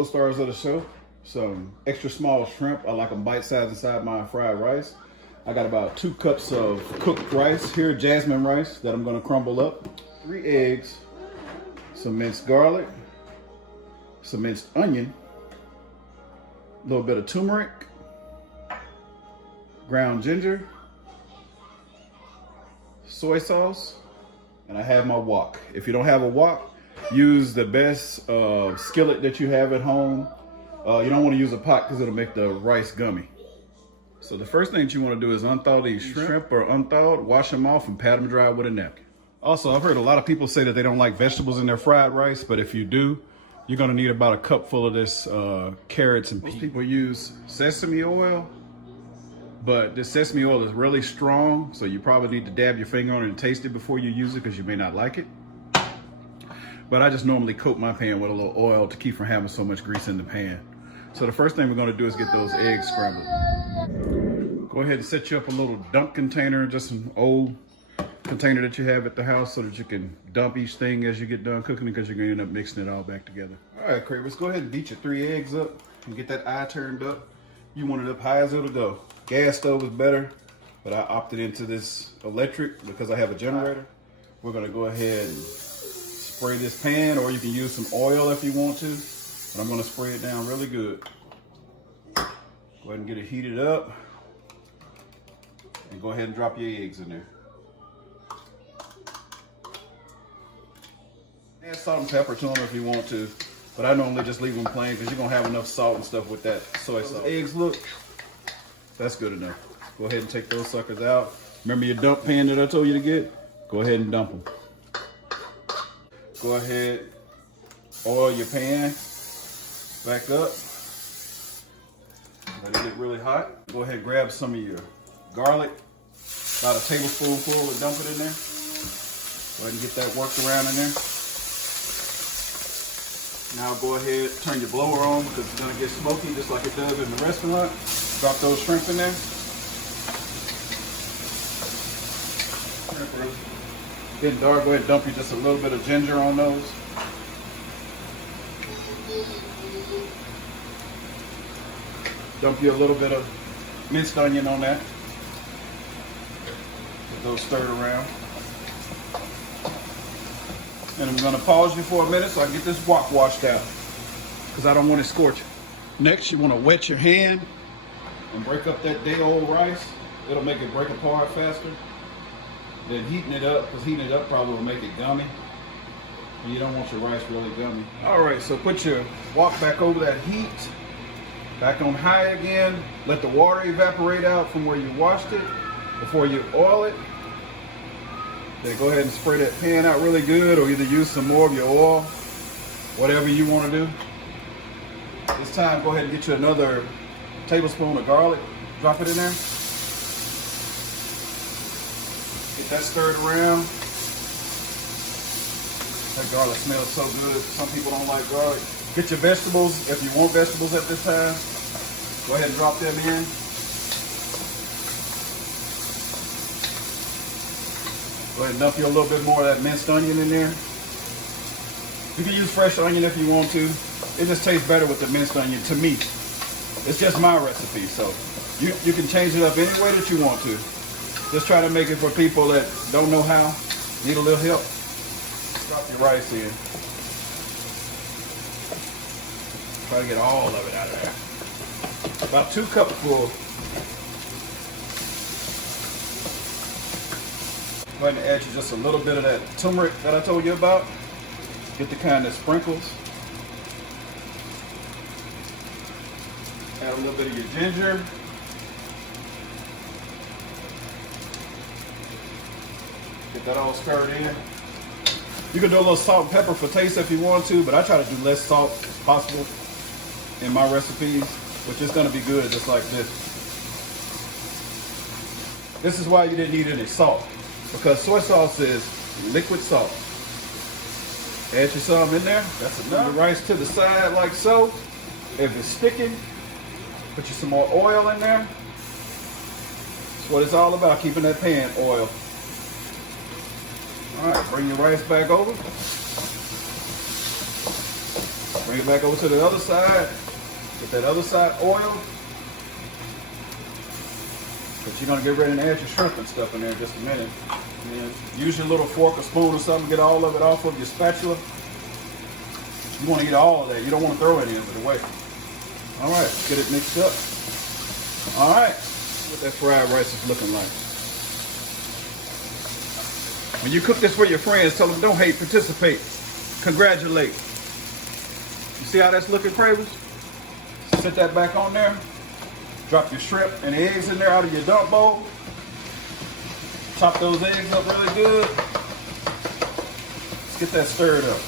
co-stars of the show. Some extra small shrimp. I like them bite-sized inside my fried rice. I got about 2 cups of cooked rice here, jasmine rice, that I'm gonna crumble up. 3 eggs, some minced garlic, some minced onion, a little bit of turmeric, ground ginger, soy sauce, and I have my wok. If you don't have a wok, use the best skillet that you have at home. You don't want to use a pot because it'll make the rice gummy. So the first thing that you want to do is unthaw these shrimp or unthawed, wash them off and pat them dry with a napkin. Also, I've heard a lot of people say that they don't like vegetables in their fried rice, but if you do, you're gonna need about a cup full of this carrots and peas. Most people use sesame oil, but this sesame oil is really strong, so you probably need to dab your finger on it and taste it before you use it because you may not like it. But I just normally coat my pan with a little oil to keep from having so much grease in the pan. So the first thing we're gonna do is get those eggs scrambled. Go ahead and set you up a little dump container, just an old container that you have at the house so that you can dump each thing as you get done cooking because you're gonna end up mixing it all back together. All right, Cravers, go ahead and beat your 3 eggs up and get that eye turned up. You want it up high as it'll go. Gas stove is better, but I opted into this electric because I have a generator. We're gonna go ahead and spray this pan, or you can use some oil if you want to, but I'm gonna spray it down really good. Go ahead and get it heated up and go ahead and drop your eggs in there. Add salt and pepper to them if you want to, but I normally just leave them plain because you're gonna have enough salt and stuff with that soy sauce. Eggs look, that's good enough. Go ahead and take those suckers out. Remember your dump pan that I told you to get? Go ahead and dump them. Go ahead, oil your pan back up. Let it get really hot. Go ahead and grab some of your garlic, about a tablespoonful, and dump it in there. Go ahead and get that worked around in there. Now go ahead, turn your blower on because it's gonna get smoky just like it does in the restaurant. Drop those shrimp in there. Getting dark, go ahead and dump you just a little bit of ginger on those. Dump you a little bit of minced onion on that. Get those stirred around. And I'm gonna pause you for a minute so I can get this wok washed out because I don't want it scorching. Next, you wanna wet your hand and break up that day-old rice. It'll make it break apart faster. Then heating it up, because heating it up probably will make it gummy. And you don't want your rice really gummy. All right, so put your wok back over that heat. Back on high again. Let the water evaporate out from where you washed it before you oil it. Then go ahead and spray that pan out really good, or either use some more of your oil, whatever you want to do. This time, go ahead and get you another tablespoon of garlic. Drop it in there. Get that stirred around. That garlic smells so good. Some people don't like garlic. Get your vegetables, if you want vegetables at this time. Go ahead and drop them in. Go ahead and dump you a little bit more of that minced onion in there. You can use fresh onion if you want to. It just tastes better with the minced onion to me. It's just my recipe, so you can change it up any way that you want to. Just try to make it for people that don't know how, need a little help. Drop your rice in. Try to get all of it out of there. About 2 cups full. Go ahead and add you just a little bit of that turmeric that I told you about. Get the kind that sprinkles. Add a little bit of your ginger. Get that all stirred in. You can do a little salt and pepper for taste if you want to, but I try to do less salt as possible in my recipes, which is going to be good just like this. This is why you didn't need any salt, because soy sauce is liquid salt. Add you some in there. That's enough. Put the rice to the side like so. If it's sticking, put you some more oil in there. That's what it's all about, keeping that pan oiled. All right, bring your rice back over. Bring it back over to the other side. Get that other side oil. But you're gonna get ready and add your shrimp and stuff in there in just a minute. And then use your little fork or spoon or something, get all of it off of your spatula. You wanna get all of that. You don't wanna throw any of it away. All right, get it mixed up. All right, what that fried rice is looking like. When you cook this for your friends, tell them don't hate, participate, congratulate. You see how that's looking, Cravers? Set that back on there. Drop your shrimp and eggs in there out of your dump bowl. Chop those eggs up really good. Let's get that stirred up.